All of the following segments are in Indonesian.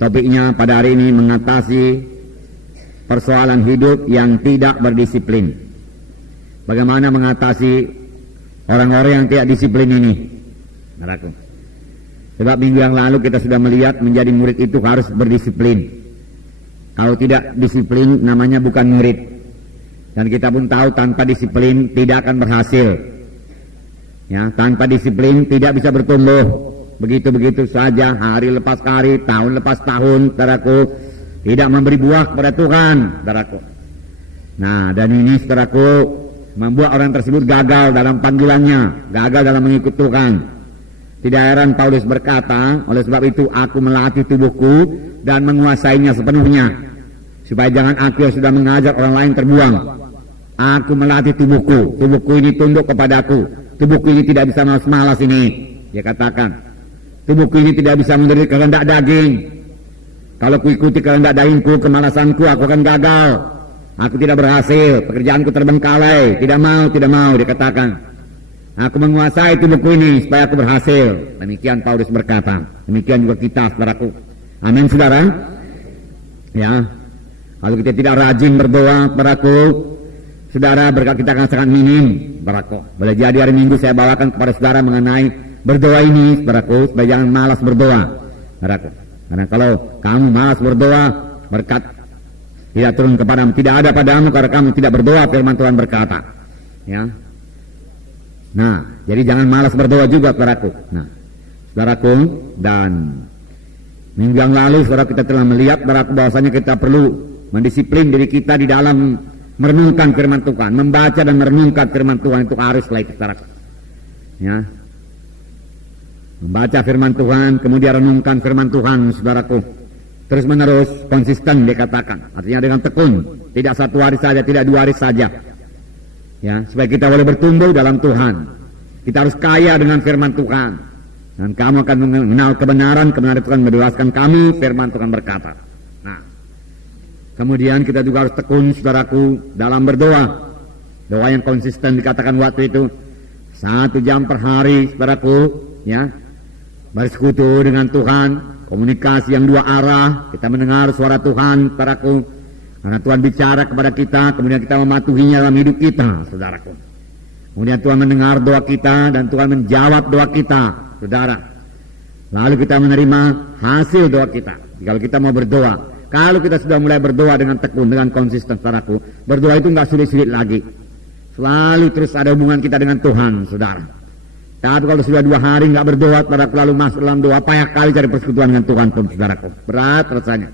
Topiknya pada hari ini mengatasi persoalan hidup yang tidak berdisiplin. Bagaimana mengatasi orang-orang yang tidak disiplin ini? Saudaraku. Sebab minggu yang lalu kita sudah melihat menjadi murid itu harus berdisiplin. Kalau tidak disiplin namanya bukan murid. Dan kita pun tahu tanpa disiplin tidak akan berhasil. Ya, tanpa disiplin tidak bisa bertumbuh. Begitu-begitu saja, hari lepas hari, tahun lepas tahun, saudaraku, tidak memberi buah kepada Tuhan, saudaraku. Nah, dan ini, saudaraku, membuat orang tersebut gagal dalam panggilannya, gagal dalam mengikut Tuhan. Tidak heran Paulus berkata, oleh sebab itu aku melatih tubuhku dan menguasainya sepenuhnya, supaya jangan aku yang sudah mengajar orang lain terbuang. Aku melatih tubuhku, tubuhku ini tunduk kepadaku, tubuhku ini tidak bisa malas-malas ini, dia katakan. Tubuhku ini tidak bisa menderita kehendak daging. Kalau kuikuti kehendak dagingku, kemalasanku, aku akan gagal. Aku tidak berhasil, pekerjaanku terbengkalai. Tidak mau, dia katakan. Aku menguasai tubuhku ini supaya aku berhasil. Demikian Paulus berkata. Demikian juga kita, saudaraku. Amin, saudara. Ya, kalau kita tidak rajin berdoa, saudaraku, saudara, berkat kita akan sangat minim, saudaraku. Boleh jadi hari Minggu saya bawakan kepada saudara mengenai berdoa ini, saudaraku, supaya jangan malas berdoa, saudaraku. Karena kalau kamu malas berdoa, berkat tidak turun kepadamu, tidak ada padamu karena kamu tidak berdoa, firman Tuhan berkata. Ya. Nah, jadi jangan malas berdoa juga, saudaraku. Nah, saudaraku, dan minggu yang lalu, saudara, kita telah melihat, saudaraku, bahwasanya kita perlu mendisiplin diri kita di dalam merenungkan firman Tuhan, membaca dan merenungkan firman Tuhan itu haruslah itu, saudaraku. Ya. Membaca firman Tuhan, kemudian renungkan firman Tuhan, saudaraku. Terus menerus, konsisten dikatakan. Artinya dengan tekun. Tidak satu hari saja, tidak 2 hari saja. Ya, supaya kita boleh bertumbuh dalam Tuhan. Kita harus kaya dengan firman Tuhan. Dan kamu akan mengenal kebenaran Tuhan membebaskan kami, firman Tuhan berkata. Nah, kemudian kita juga harus tekun, saudaraku, dalam berdoa. Doa yang konsisten dikatakan waktu itu. 1 jam per hari, saudaraku, ya. Bersekutu dengan Tuhan, komunikasi yang 2 arah, kita mendengar suara Tuhan, saudaraku, karena Tuhan bicara kepada kita, kemudian kita mematuhinya dalam hidup kita, saudaraku. Kemudian Tuhan mendengar doa kita dan Tuhan menjawab doa kita, saudara. Lalu kita menerima hasil doa kita. Kalau kita mau berdoa, kalau kita sudah mulai berdoa dengan tekun, dengan konsisten, saudaraku, berdoa itu nggak sulit-sulit lagi. Selalu terus ada hubungan kita dengan Tuhan, saudara. Tapi kalau sudah 2 hari nggak berdoa, saudaraku, lalu masuk dalam doa, payah kali cari persekutuan dengan Tuhan pun, saudaraku. Berat rasanya.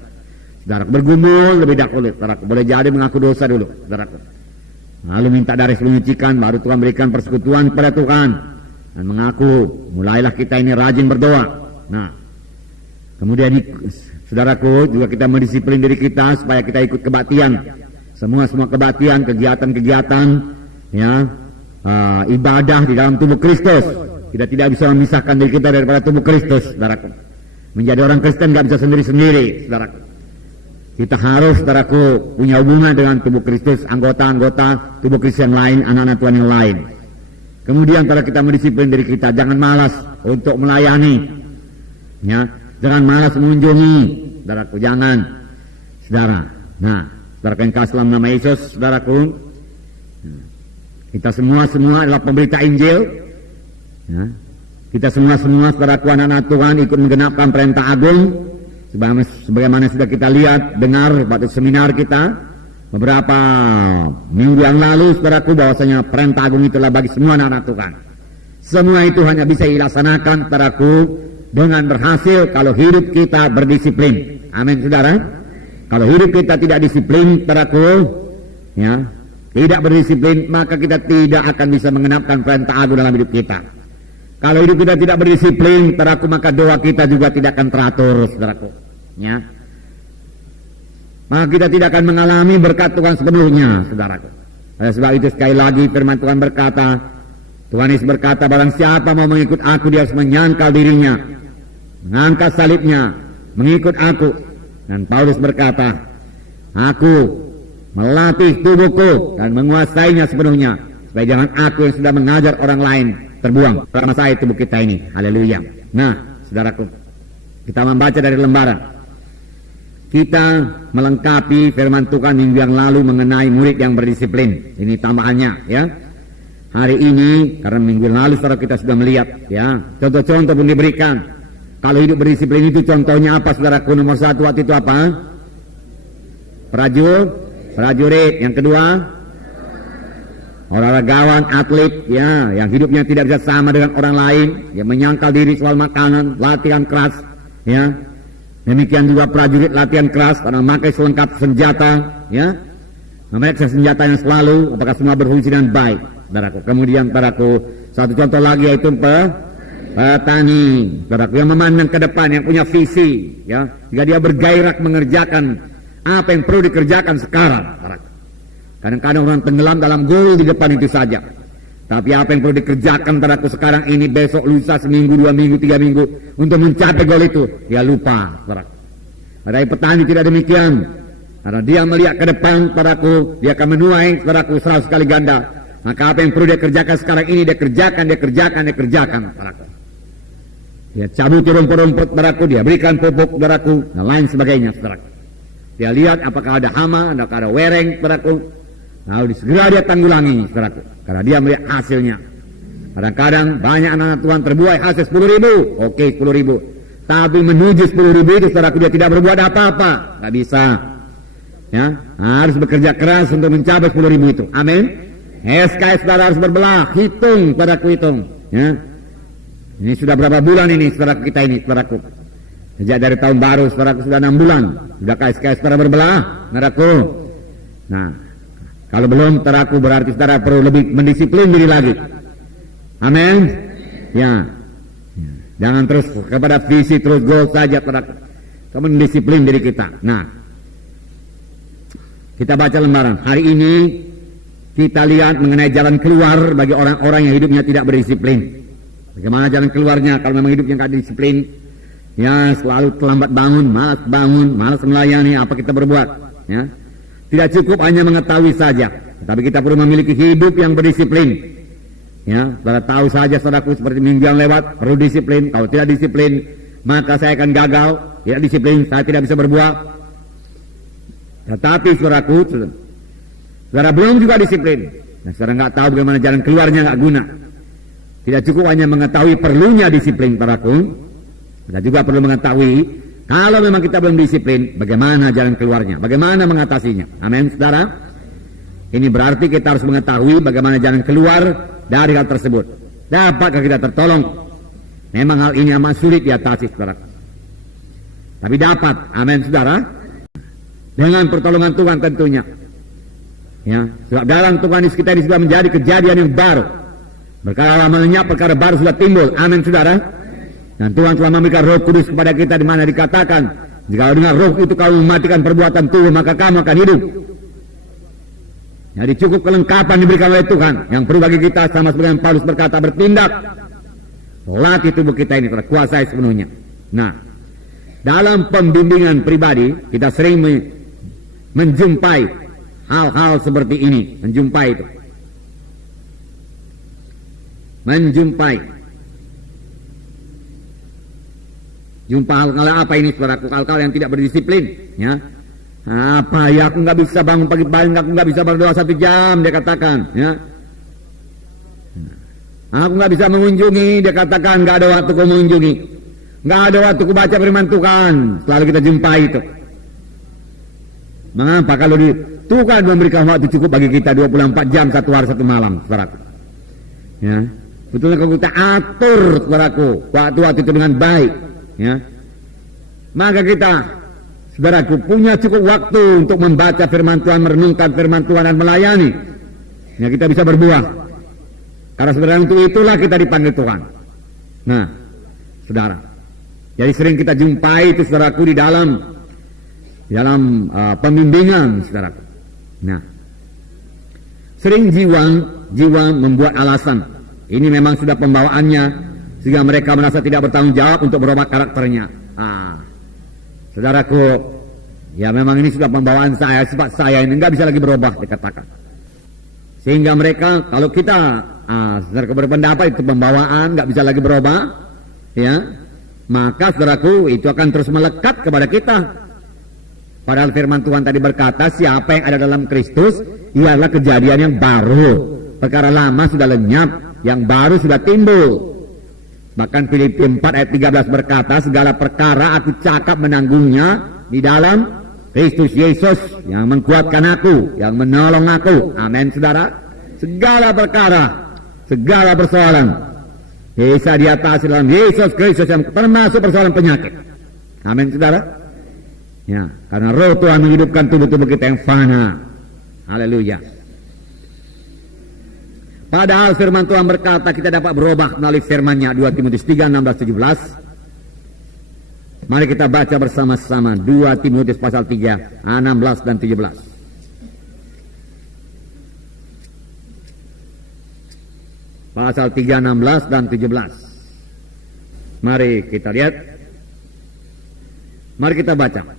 Saudaraku, bergumul lebih dahulu, saudaraku. Boleh jadi mengaku dosa dulu, saudaraku. Lalu minta darah menyucikan, baru Tuhan berikan persekutuan kepada Tuhan. Dan mengaku, mulailah kita ini rajin berdoa. Nah, kemudian saudaraku, juga kita mendisiplin diri kita supaya kita ikut kebaktian. Semua kebaktian, kegiatan-kegiatan, ya, ibadah di dalam tubuh Kristus. Kita tidak bisa memisahkan diri kita daripada tubuh Kristus, saudaraku. Menjadi orang Kristen gak bisa sendiri-sendiri, saudaraku. Kita harus, saudaraku, punya hubungan dengan tubuh Kristus, anggota-anggota tubuh Kristus yang lain, anak-anak Tuhan yang lain. Kemudian kalau kita mendisiplin diri kita, jangan malas untuk melayani, ya, jangan malas mengunjungi, saudaraku, jangan, saudara. Nah, saudara yang kasih dalam nama Yesus, saudaraku, kita semua adalah pemberita Injil, ya. Kita semua saudaraku, anak-anak Tuhan, ikut menggenapkan perintah agung, sebagaimana sudah kita lihat, dengar waktu seminar kita beberapa minggu yang lalu, saudaraku, bahwasanya perintah agung itulah bagi semua anak-anak Tuhan. Semua itu hanya bisa dilaksanakan, saudaraku, dengan berhasil kalau hidup kita berdisiplin. Amin, saudara. Kalau hidup kita tidak disiplin, saudaraku, ya, tidak berdisiplin, maka kita tidak akan bisa mengenapkan perintah agung dalam hidup kita. Kalau hidup kita tidak berdisiplin, saudaraku, maka doa kita juga tidak akan teratur, saudaraku. Ya. Maka kita tidak akan mengalami berkat Tuhan sepenuhnya, saudaraku. Oleh sebab itu sekali lagi firman Tuhan berkata, Tuhan Yesus berkata, barang siapa mau mengikut aku, dia harus menyangkal dirinya, mengangkat salibnya, mengikut aku. Dan Paulus berkata, aku melatih tubuhku dan menguasainya sepenuhnya, supaya jangan aku yang sudah mengajar orang lain terbuang. Karena saya tubuh kita ini. Haleluya. Nah, saudaraku, kita membaca dari lembaran. kita melengkapi firman Tuhan minggu yang lalu mengenai murid yang berdisiplin. Ini tambahannya ya. Hari ini karena minggu yang lalu saudara kita sudah melihat ya, contoh-contoh pun diberikan. Kalau hidup berdisiplin itu contohnya apa saudaraku? Nomor satu waktu itu apa? Prajurit. Yang kedua, olahragawan, atlet ya, yang hidupnya tidak bisa sama dengan orang lain, yang menyangkal diri soal makanan, latihan keras ya. Demikian juga prajurit latihan keras karena memakai selengkap senjata ya. Memeriksa senjata yang selalu apakah semua berfungsi dengan baik, saudaraku. Kemudian saudaraku, satu contoh lagi yaitu petani, saudaraku, yang memandang ke depan, yang punya visi ya. Jika dia bergairah mengerjakan apa yang perlu dikerjakan sekarang, saudaraku. Kadang-kadang orang tenggelam dalam goal di depan itu saja. Tapi apa yang perlu dikerjakan saudaraku sekarang ini, besok, lusa, seminggu, 2 minggu, 3 minggu untuk mencapai goal itu, dia lupa, saudaraku. Ada petani tidak demikian. Karena dia melihat ke depan, saudaraku, dia akan menuai, saudaraku, 100 kali ganda. Maka apa yang perlu dia kerjakan sekarang ini, dia kerjakan, saudaraku. Dia cabut rumput-rumput, saudaraku, dia berikan pupuk, saudaraku, dan lain sebagainya, saudaraku. Dia lihat apakah ada hama, apakah ada wereng, saudaraku. Lalu segera dia tanggulangi, saudaraku, karena dia melihat hasilnya. Kadang-kadang banyak anak Tuhan terbuai hasil 10.000, oke 10.000. Tapi menuju 10.000 itu, saudaraku, dia tidak berbuat apa-apa, nggak bisa. Ya, harus bekerja keras untuk mencapai 10.000 itu. Amin. SKS saudara harus berbelah, hitung, saudaraku, hitung. Ya, ini sudah berapa bulan ini, saudaraku, kita ini, saudaraku. Sejak dari tahun baru, saudaraku, sudah 6 bulan. Sudah SKS saudara berbelah, saudaraku. Nah, kalau belum, saudaraku, berarti saudara perlu lebih mendisiplin diri lagi. Amin. Ya. Jangan terus kepada visi, terus goal saja, saudaraku. Kamu mendisiplin diri kita. Nah, kita baca lembaran. Hari ini kita lihat mengenai jalan keluar bagi orang-orang yang hidupnya tidak berdisiplin. Bagaimana jalan keluarnya kalau memang hidupnya tidak disiplin? Ya, selalu terlambat bangun, malas melayani, apa kita berbuat? Ya. Tidak cukup hanya mengetahui saja, tapi kita perlu memiliki hidup yang berdisiplin. Ya, saudara tahu saja, saudaraku, seperti minggu yang lewat, perlu disiplin. Kalau tidak disiplin, maka saya akan gagal. Tidak disiplin, saya tidak bisa berbuat. Tetapi saudaraku, saudara belum juga disiplin. Nah, saudara nggak tahu bagaimana jalan keluarnya, nggak guna. Tidak cukup hanya mengetahui perlunya disiplin, saudaraku. Kita juga perlu mengetahui kalau memang kita belum disiplin, bagaimana jalan keluarnya, bagaimana mengatasinya. Amin, saudara. Ini berarti kita harus mengetahui bagaimana jalan keluar dari hal tersebut. Dapatkah kita tertolong? Memang hal ini amat sulit diatasi, saudara. Tapi dapat, amin, saudara. Dengan pertolongan Tuhan tentunya. Ya, sebab dalam Tuhan kita ini sudah menjadi kejadian yang baru. Perkara lenyap, perkara baru sudah timbul. Amin, saudara. Dan Tuhan telah memberikan Roh Kudus kepada kita, di mana dikatakan, jika dengan Roh itu kamu mematikan perbuatan tubuh, maka kamu akan hidup. Jadi cukup kelengkapan diberikan oleh Tuhan. Yang perlu bagi kita, sama seperti Paulus berkata, bertindak. Latih tubuh kita ini terkuasai sepenuhnya. Nah, dalam pembimbingan pribadi kita sering menjumpai hal-hal seperti ini, jumpa hal-hal apa ini, saudaraku? Hal-hal yang tidak berdisiplin, ya. Apa ya, aku nggak bisa bangun pagi-pagi, aku nggak bisa berdoa 1 jam, dia katakan, ya. Aku nggak bisa mengunjungi, dia katakan, nggak ada waktu ku mengunjungi, nggak ada waktu ku baca firman Tuhan. Selalu kita jumpai itu. Mengapa kalau Tuhan memberikan waktu cukup bagi kita 24 jam, 1 hari 1 malam, saudaraku? Ya, betulnya kalau kita atur, saudaraku, waktu-waktu itu dengan baik, ya, maka kita, saudaraku, punya cukup waktu untuk membaca firman Tuhan, merenungkan firman Tuhan, dan melayani. Ya, kita bisa berbuah. Karena sebenarnya untuk itulah kita dipanggil Tuhan. Nah, saudara, jadi sering kita jumpai itu, saudaraku, di dalam pembimbingan, saudaraku. Nah, sering jiwa membuat alasan. Ini memang sudah pembawaannya, sehingga mereka merasa tidak bertanggung jawab untuk berubah karakternya. Saudaraku, ya memang ini sudah pembawaan saya, sifat saya ini nggak bisa lagi berubah, dikatakan. Sehingga mereka, kalau kita saudaraku berpendapat itu pembawaan nggak bisa lagi berubah, ya, maka saudaraku itu akan terus melekat kepada kita. Padahal firman Tuhan tadi berkata, siapa yang ada dalam Kristus, ialah kejadian yang baru. Perkara lama sudah lenyap, yang baru sudah timbul. Bahkan Filipi 4 ayat 13 berkata, segala perkara aku cakap menanggungnya di dalam Kristus Yesus yang menguatkan aku, yang menolong aku. Amin, saudara. Segala perkara, segala persoalan bisa diatasi dalam Yesus Kristus, yang termasuk persoalan penyakit. Amin, saudara. Ya, karena Roh Tuhan menghidupkan tubuh-tubuh kita yang fana. Haleluya. Padahal firman Tuhan berkata kita dapat berubah melalui firman-Nya. 2 Timotius 3, 16, 17. Mari kita baca bersama-sama 2 Timotius pasal 3, 16 dan 17. Pasal 3, 16 dan 17. Mari kita lihat. Mari kita baca.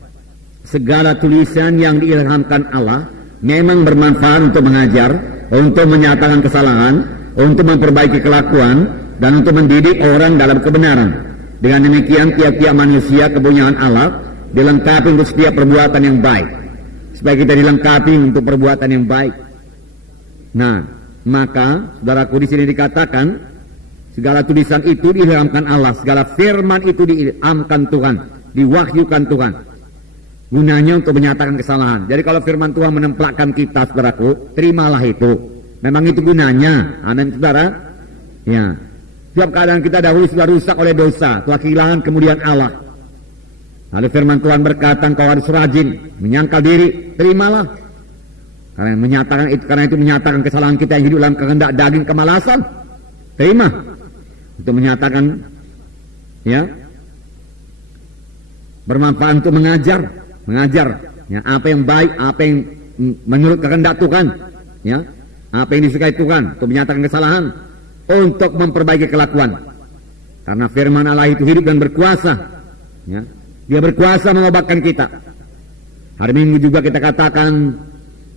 Segala tulisan yang diilhamkan Allah memang bermanfaat untuk mengajar, untuk menyatakan kesalahan, untuk memperbaiki kelakuan, dan untuk mendidik orang dalam kebenaran. Dengan demikian tiap-tiap manusia kepunyaan Allah dilengkapi untuk setiap perbuatan yang baik, supaya kita dilengkapi untuk perbuatan yang baik. Nah, maka saudaraku, di sini dikatakan segala tulisan itu diilhamkan Allah, segala firman itu diilhamkan Tuhan, diwahyukan Tuhan. Gunanya untuk menyatakan kesalahan. Jadi kalau firman Tuhan menempelakkan kita, saudaraku, terimalah itu. Memang itu gunanya. Amin, saudara. Ya. Setiap keadaan kita dahulu sudah rusak oleh dosa, telah kehilangan kemuliaan Allah. Lalu firman Tuhan berkata, engkau harus rajin menyangkal diri, terimalah. Karena itu menyatakan kesalahan kita yang hidup dalam kehendak daging kemalasan. Terima. Untuk menyatakan, ya, bermanfaat untuk mengajar, ya, apa yang baik, apa yang menurut kehendak Tuhan, ya, apa yang disukai Tuhan, untuk menyatakan kesalahan, untuk memperbaiki kelakuan. Karena firman Allah itu hidup dan berkuasa, ya. Dia berkuasa mengobatkan kita. Hari Minggu juga kita katakan,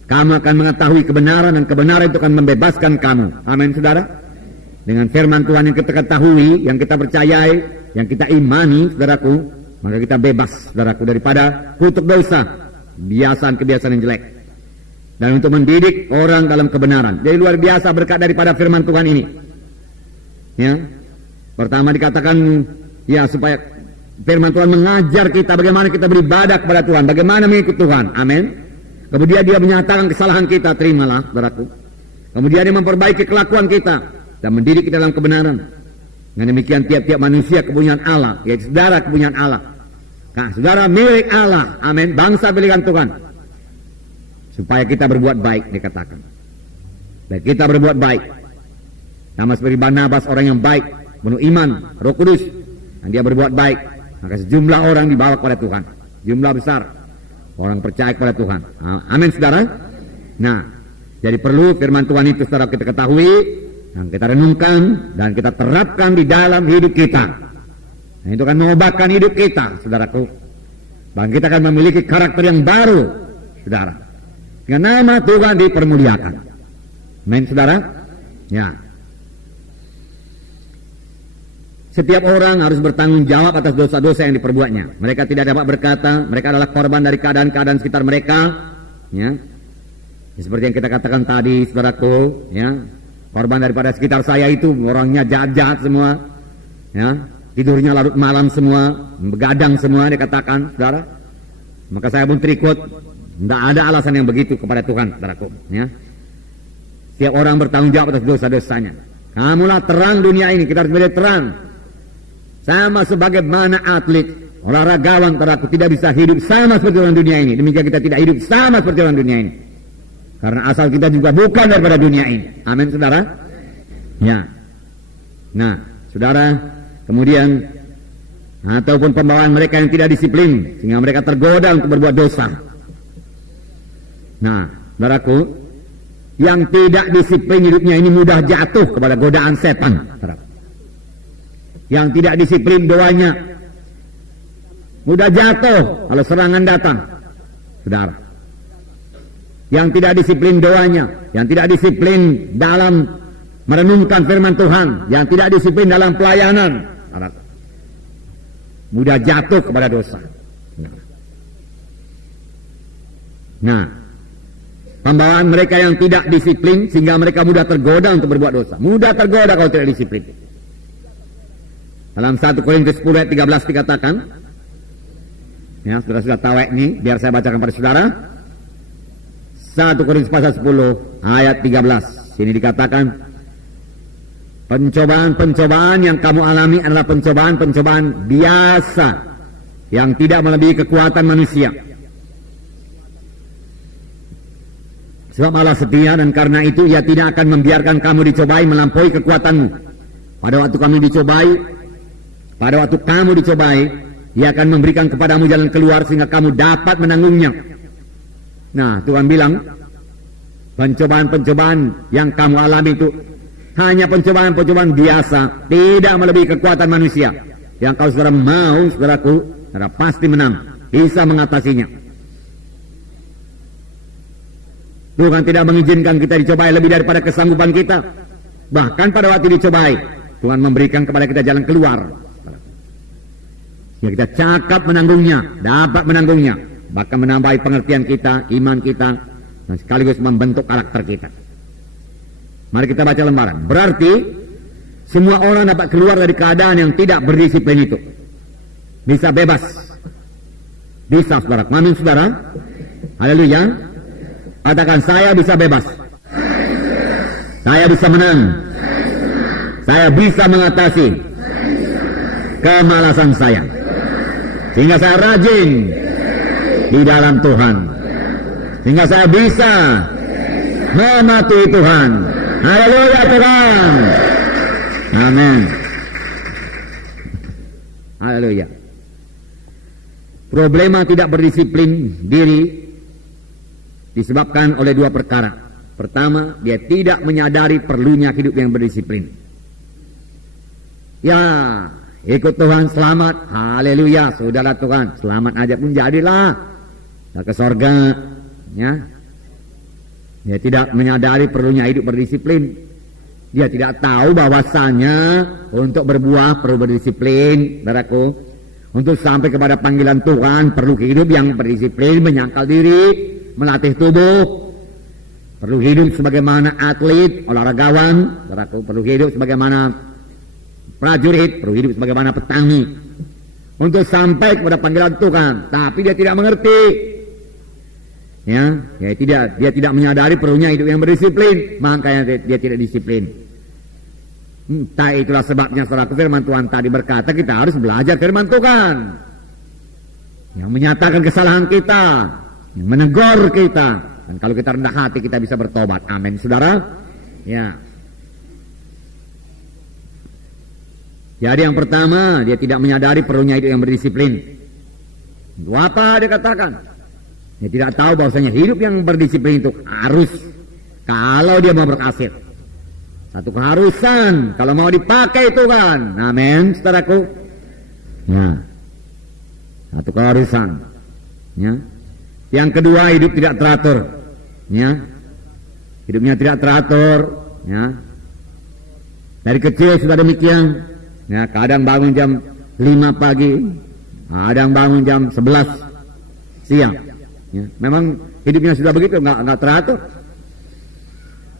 kamu akan mengetahui kebenaran, dan kebenaran itu akan membebaskan kamu. Amin, saudara. Dengan firman Tuhan yang kita ketahui, yang kita percayai, yang kita imani, saudaraku, maka kita bebas, saudaraku, daripada kutuk dosa, kebiasaan-kebiasaan yang jelek, dan untuk mendidik orang dalam kebenaran. Jadi luar biasa berkat daripada firman Tuhan ini. Ya, pertama dikatakan, ya, supaya firman Tuhan mengajar kita bagaimana kita beribadah kepada Tuhan, bagaimana mengikut Tuhan. Amin. Kemudian dia menyatakan kesalahan kita, terimalah, saudaraku. Kemudian dia memperbaiki kelakuan kita dan mendidik kita dalam kebenaran. Dengan demikian tiap-tiap manusia kepunyaan Allah, yaitu saudara kepunyaan Allah. Nah, saudara milik Allah. Amin. Bangsa pilihan Tuhan. Supaya kita berbuat baik, dikatakan. Dan kita berbuat baik. Sama seperti Barnabas, orang yang baik, penuh iman, Roh Kudus, dan dia berbuat baik, maka sejumlah orang dibawa kepada Tuhan. Jumlah besar orang percaya kepada Tuhan. Amin, saudara. Nah, jadi perlu firman Tuhan itu, saudara, kita ketahui, dan kita renungkan, dan kita terapkan di dalam hidup kita. Nah, itu akan mengobatkan hidup kita, saudaraku. Dan kita akan memiliki karakter yang baru, saudara. Dengan nama Tuhan dipermuliakan. Amin, saudara. Ya. Setiap orang harus bertanggung jawab atas dosa-dosa yang diperbuatnya. Mereka tidak dapat berkata, mereka adalah korban dari keadaan-keadaan sekitar mereka. Ya. Seperti yang kita katakan tadi, saudaraku, ya. Korban daripada sekitar saya itu orangnya jahat-jahat semua. Ya. Tidurnya larut malam semua, begadang semua, dikatakan, saudara. Maka saya pun terikut. Tidak ada alasan yang begitu kepada Tuhan, saudaraku. Ya. Setiap orang bertanggung jawab atas dosa-dosanya. Kamulah terang dunia ini, kita harus menjadi terang. Sama sebagaimana atlet, olahragawan, saudaraku, tidak bisa hidup sama seperti orang dunia ini. Demikian kita tidak hidup sama seperti orang dunia ini. Karena asal kita juga bukan daripada dunia ini. Amin, saudara. Ya. Nah, saudara, kemudian ataupun pembawaan mereka yang tidak disiplin, sehingga mereka tergoda untuk berbuat dosa. Nah, saudaraku, yang tidak disiplin hidupnya ini mudah jatuh kepada godaan setan, saudara. Yang tidak disiplin doanya mudah jatuh kalau serangan datang, saudara. Yang tidak disiplin doanya, yang tidak disiplin dalam merenungkan firman Tuhan, yang tidak disiplin dalam pelayanan, saudara, mudah jatuh kepada dosa. Nah, pembawaan mereka yang tidak disiplin sehingga mereka mudah tergoda untuk berbuat dosa. Mudah tergoda kalau tidak disiplin. Dalam 1 Korintus 10 ayat 13 dikatakan, ya, sudah tahu ini, biar saya bacakan pada saudara. 1 Korintus pasal 10 ayat 13. Sini dikatakan, pencobaan-pencobaan yang kamu alami adalah pencobaan-pencobaan biasa yang tidak melebihi kekuatan manusia. Sebab Allah setia dan karena itu Ia tidak akan membiarkan kamu dicobai melampaui kekuatanmu. Pada waktu kamu dicobai, Ia akan memberikan kepadamu jalan keluar sehingga kamu dapat menanggungnya. Nah, Tuhan bilang, pencobaan-pencobaan yang kamu alami itu hanya pencobaan-pencobaan biasa, tidak melebihi kekuatan manusia. Yang kalau saudara mau, saudaraku, saudara pasti menang, bisa mengatasinya. Tuhan tidak mengizinkan kita dicobai lebih daripada kesanggupan kita. Bahkan pada waktu dicobai, Tuhan memberikan kepada kita jalan keluar. Ya, kita cakap menanggungnya, dapat menanggungnya, bahkan menambahi pengertian kita, iman kita, dan sekaligus membentuk karakter kita. Mari kita baca lembaran. Berarti semua orang dapat keluar dari keadaan yang tidak berdisiplin itu. Bisa bebas. Bisa, saudara. Amin, saudara. Haleluya. Katakan, saya bisa bebas. Saya bisa menang. Saya bisa mengatasi kemalasan saya. Sehingga saya rajin di dalam Tuhan. Sehingga saya bisa mematuhi Tuhan. Haleluya Tuhan. Amin. Haleluya. Problema tidak berdisiplin diri disebabkan oleh dua perkara. Pertama, dia tidak menyadari perlunya hidup yang berdisiplin. Ya, ikut Tuhan selamat. Haleluya, saudara Tuhan. Selamat aja pun jadilah. Nah, ke sorga. Ya. Dia tidak menyadari perlunya hidup berdisiplin. Dia tidak tahu bahwasanya untuk berbuah perlu berdisiplin, saudaraku. Untuk sampai kepada panggilan Tuhan perlu hidup yang berdisiplin, menyangkal diri, melatih tubuh. Perlu hidup sebagaimana atlet, olahragawan, saudaraku. Perlu hidup sebagaimana prajurit, perlu hidup sebagaimana petani. Untuk sampai kepada panggilan Tuhan, tapi dia tidak mengerti. Ya, dia tidak menyadari perlunya hidup yang berdisiplin, makanya dia tidak disiplin. Entah itulah sebabnya saudaraku, firman Tuhan tadi berkata kita harus belajar firman Tuhan yang menyatakan kesalahan kita, yang menegur kita, dan kalau kita rendah hati kita bisa bertobat. Amin, saudara. Ya. Jadi yang pertama, dia tidak menyadari perlunya hidup yang berdisiplin. Itu apa dia katakan? Dia tidak tahu bahwasanya hidup yang berdisiplin itu harus, kalau dia mau berhasil. Satu keharusan, kalau mau dipakai Tuhan. Amin, saudaraku. Ya. Satu keharusan. Ya. Yang kedua, hidup tidak teratur. Ya. Hidupnya tidak teratur. Ya. Dari kecil sudah demikian. Ya, kadang bangun jam 5 pagi, kadang bangun jam 11 siang. Ya, memang hidupnya sudah begitu, nggak teratur.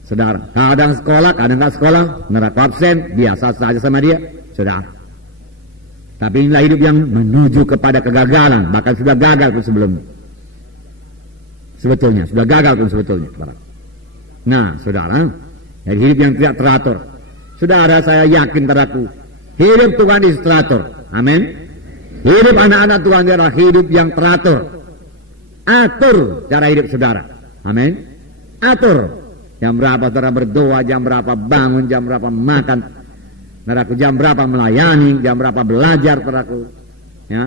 Saudara, kadang sekolah, kadang nggak sekolah, neraka absen, biasa saja sama dia, saudara. Tapi inilah hidup yang menuju kepada kegagalan, bahkan sudah gagal pun sebelumnya. Sebetulnya, sudah gagal pun sebetulnya. Nah, saudara, jadi hidup yang tidak teratur. Saudara, saya yakin saudaraku, hidup Tuhan itu teratur. Amin. Hidup anak-anak Tuhan adalah hidup yang teratur. Atur cara hidup saudara. Amin. Atur. Jam berapa saudara berdoa, jam berapa bangun, jam berapa makan, saudaraku, jam berapa melayani, jam berapa belajar, saudaraku. Ya.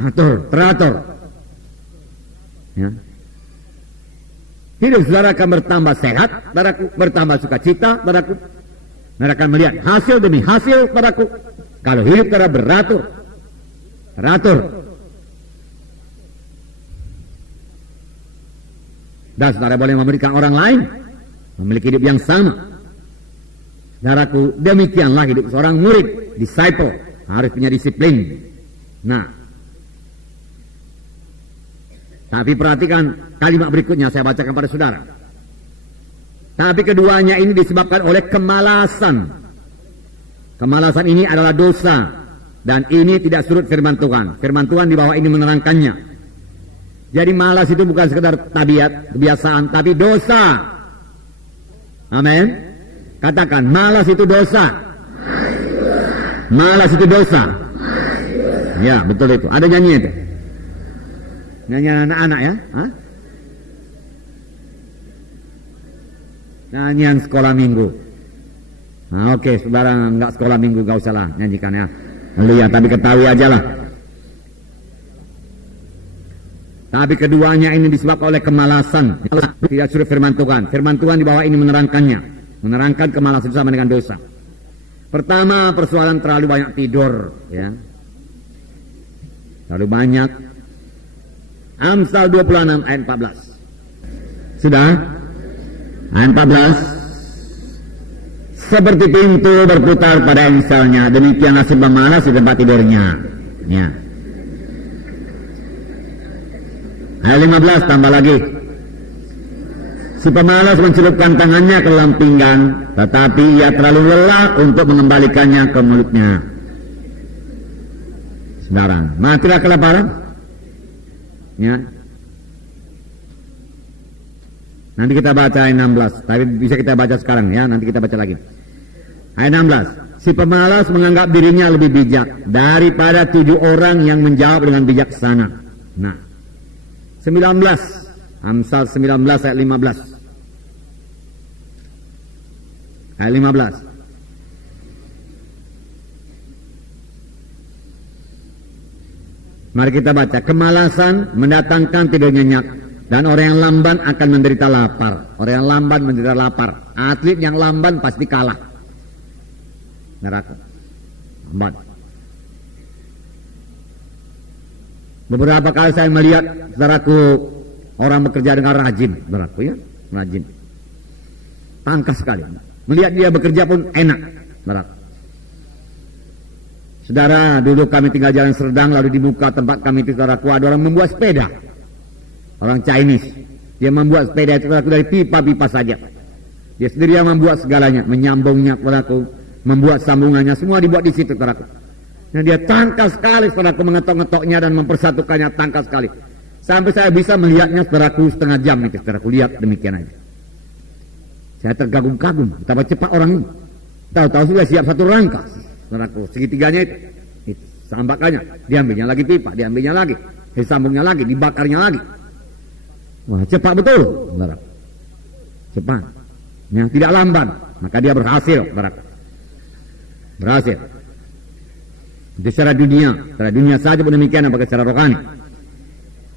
Atur, teratur. Ya. Hidup saudara akan bertambah sehat, saudaraku, bertambah sukacita, saudaraku. Saudara akan melihat hasil demi hasil, saudaraku. Kalau hidup saudara beratur, teratur. Dan saudara boleh memberikan orang lain memiliki hidup yang sama. Saudaraku, demikianlah hidup seorang murid, disciple, harus punya disiplin. Nah, Tapi perhatikan kalimat berikutnya saya bacakan pada saudara. Tapi keduanya ini disebabkan oleh kemalasan. Kemalasan ini adalah dosa. Dan ini tidak surut firman Tuhan. Firman Tuhan di bawah ini menerangkannya. Jadi malas itu bukan sekedar tabiat, kebiasaan, tapi dosa. Amin. Katakan, malas itu dosa. Malas itu dosa. Ya, betul itu. Ada nyanyi itu. Nyanyi anak-anak ya. Hah? Nyanyian sekolah minggu. Nah, oke, saudara nggak sekolah minggu nggak usah lah nyanyikan ya. Lihat, tapi ketahui aja lah. Tapi keduanya ini disebabkan oleh kemalasan. Tidak surut firman Tuhan. Firman Tuhan di bawah ini menerangkannya. Menerangkan kemalasan sama dengan dosa. Pertama, persoalan terlalu banyak tidur. Ya. Terlalu banyak. Amsal 26 ayat 14. Sudah? Ayat 14. Seperti pintu berputar pada engselnya, demikian nasib pemalas di tempat tidurnya. Ya. Ayat 15 tambah lagi. Si pemalas mencelupkan tangannya ke dalam pinggan, tetapi ia terlalu lelah untuk mengembalikannya ke mulutnya. Saudara, matilah kelaparan. Ya. Nanti kita baca ayat 16, tapi bisa kita baca sekarang ya, nanti kita baca lagi. Ayat 16. Si pemalas menganggap dirinya lebih bijak daripada 7 orang yang menjawab dengan bijaksana. Nah, 19. Amsal 19 ayat 15. Ayat 15. Mari kita baca. Kemalasan mendatangkan tidur nyenyak, dan orang yang lamban akan menderita lapar. Orang yang lamban menderita lapar. Atlet yang lamban pasti kalah. Neraka. Lamban. Beberapa kali saya melihat saudaraku orang bekerja dengan rajin, saudaraku ya, rajin. Tangkas sekali. Melihat dia bekerja pun enak, saudaraku. Saudara, dulu kami tinggal Jalan Serdang, lalu di muka tempat kami itu saudaraku ada orang membuat sepeda. Orang Chinese. Dia membuat sepeda itu saudaraku dari pipa-pipa saja. Dia sendiri yang membuat segalanya, menyambungnya saudaraku, membuat sambungannya, semua dibuat di situ saudaraku. Dan dia tangkas sekali saudaraku, mengetok-ngetoknya dan mempersatukannya tangkas sekali. Sampai saya bisa melihatnya saudaraku setengah jam itu saudaraku, lihat demikian aja. Saya tergagum-kagum, betapa cepat orang ini. Tahu-tahu sudah siap satu rangka saudaraku, segitiganya itu sambakannya, diambilnya lagi pipa, diambilnya lagi, disambungnya lagi, dibakarnya lagi. Wah, cepat betul saudaraku. Cepat. Yang tidak lamban, maka dia berhasil saudaraku. Berhasil. Itu secara dunia saja pun demikian, apakah secara rohani.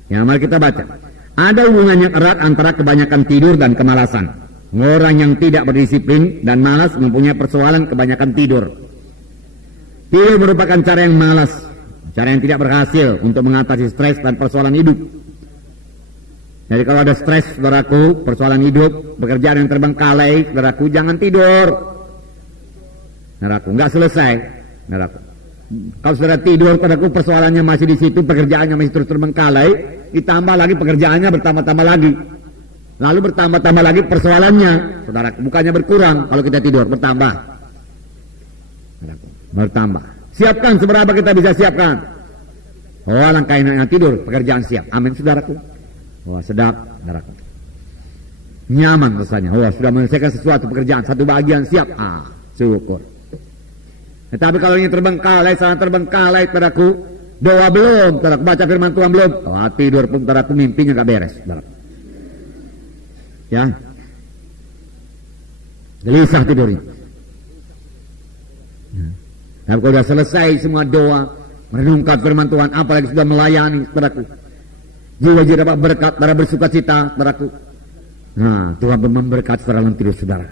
Ya, mari kita baca. Ada hubungan yang erat antara kebanyakan tidur dan kemalasan. Orang yang tidak berdisiplin dan malas mempunyai persoalan kebanyakan tidur. Tidur merupakan cara yang malas, cara yang tidak berhasil untuk mengatasi stres dan persoalan hidup. Jadi kalau ada stres, saudaraku, persoalan hidup, pekerjaan yang terbengkalai, saudaraku, jangan tidur. Saudaraku, nggak selesai, saudaraku. Kalau saudara tidur, saudaraku, persoalannya masih di situ, pekerjaannya masih terus terbengkalai, ditambah lagi pekerjaannya bertambah-tambah lagi. Lalu bertambah-tambah lagi persoalannya, saudaraku, bukannya berkurang kalau kita tidur, bertambah. Saudaraku, bertambah. Siapkan seberapa kita bisa siapkan. Oh, alangkah enaknya tidur, pekerjaan siap. Amin, saudaraku. Wah, sedap, saudaraku. Nyaman rasanya. Wah, sudah menyelesaikan sesuatu pekerjaan, satu bagian siap. Ah, syukur. Tetapi kalau ini terbengkalai, sangat terbengkalai, saudaraku, doa belum, saudaraku, baca firman Tuhan belum. Wah, tidur pun, saudaraku, mimpinya gak beres, saudaraku. Ya, gelisah tidurnya. Tapi kalau sudah selesai semua doa, merenungkan firman Tuhan, apalagi sudah melayani, saudaraku, jiwa-jiwa dapat berkat, para bersuka cita, saudaraku. Nah, Tuhan memberkati saudara dalam tidur saudara.